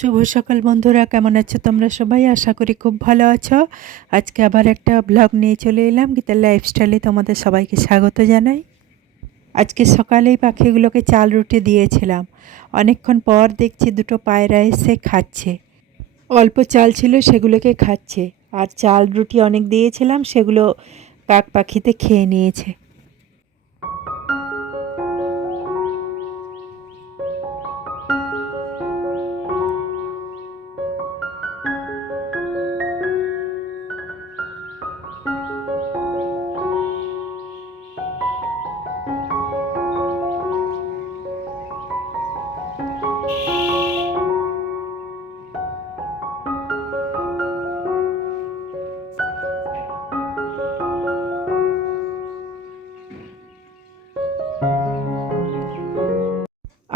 শুভ সকাল বন্ধুরা, কেমন আছো তোমরা সবাই? আশা করি খুব ভালো আছো। আজকে আবার একটা ব্লগ নিয়ে চলে এলাম। গীতার লাইফস্টাইলে তোমাদের সবাইকে স্বাগত জানাই। আজকে সকালেই পাখিগুলোকে চাল রুটি দিয়েছিলাম। অনেকক্ষণ পর দেখছি দুটো পায়রা এসে খাচ্ছে। অল্প চাল ছিল সেগুলোকে খাচ্ছে, আর চাল রুটি অনেক দিয়েছিলাম সেগুলো কাক পাখিতে খেয়ে নিয়েছে।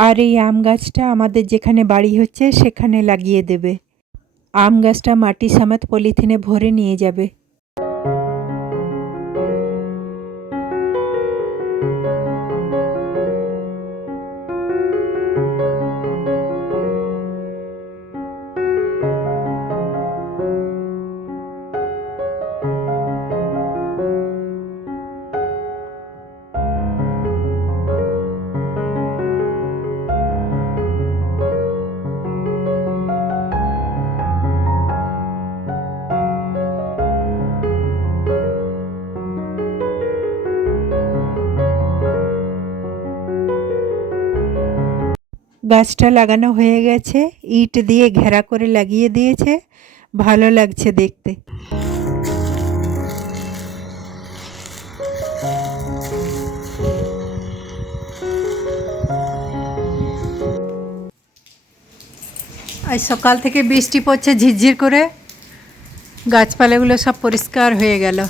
আর এই আম গাছটা আমাদের যেখানে বাড়ি হচ্ছে সেখানে লাগিয়ে দেবে। আম গাছটা মাটি সমেত পলিথিনে ভরে নিয়ে যাবে। গাছটা লাগানো হয়ে গেছে, ইট দিয়ে ঘেরা করে লাগিয়ে দিয়েছে। ভালো লাগছে দেখতে। আজ সকাল থেকে বৃষ্টি পড়ছে ঝিরঝির করে, গাছপালাগুলো সব পরিষ্কার হয়ে গেল।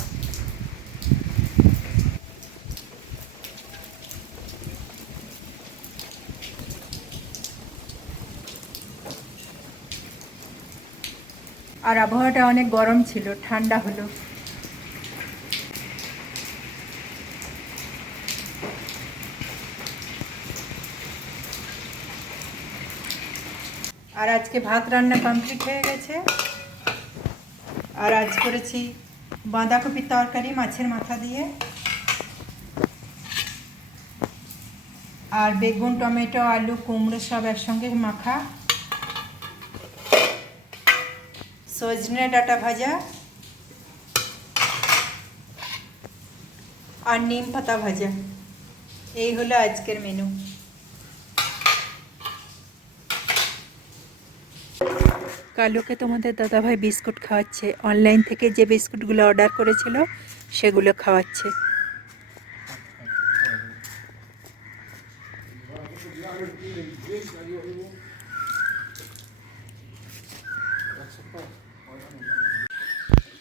আর আবহাওয়াটা অনেক গরম ছিল, ঠান্ডা হলো। আর আজকে ভাত রান্না কমপ্লিট হয়ে গেছে। আর আজ করেছি বাঁধাকপির তরকারি মাছের মাথা দিয়ে, আর বেগুন টমেটো আলু কুমড়ো সব একসঙ্গে মাখা, সজনে ডাঁটা ভাজা আর নিম পাতা ভাজা। এই হলো আজকের মেনু। কালুকে তোমাদের দাদাভাই বিস্কুট খাওয়াচ্ছে। অনলাইন থেকে যে বিস্কুটগুলো অর্ডার করেছিল সেগুলো খাওয়াচ্ছে।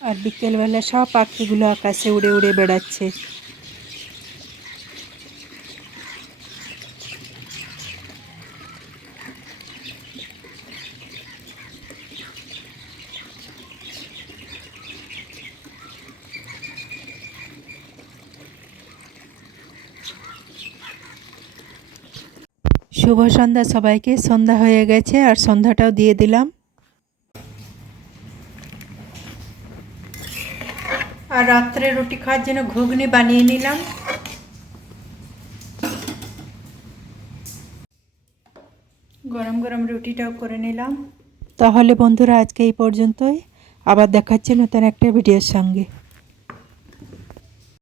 আর বিকেলবেলা সব পাখিগুলো আকাশে উড়ে উড়ে বেড়াচ্ছে। শুভ সন্ধ্যা সবাইকে। সন্ধ্যা হয়ে গেছে আর সন্ধ্যাটাও দিয়ে দিলাম। আর রাত্রে রুটি খাওয়ার জন্য ঘুগনি বানিয়ে নিলাম। গরম গরম রুটিটাও করে নিলাম। তাহলে বন্ধুরা আজকে এই পর্যন্তই। আবার দেখাচ্ছে নতুন একটা ভিডিওর সঙ্গে।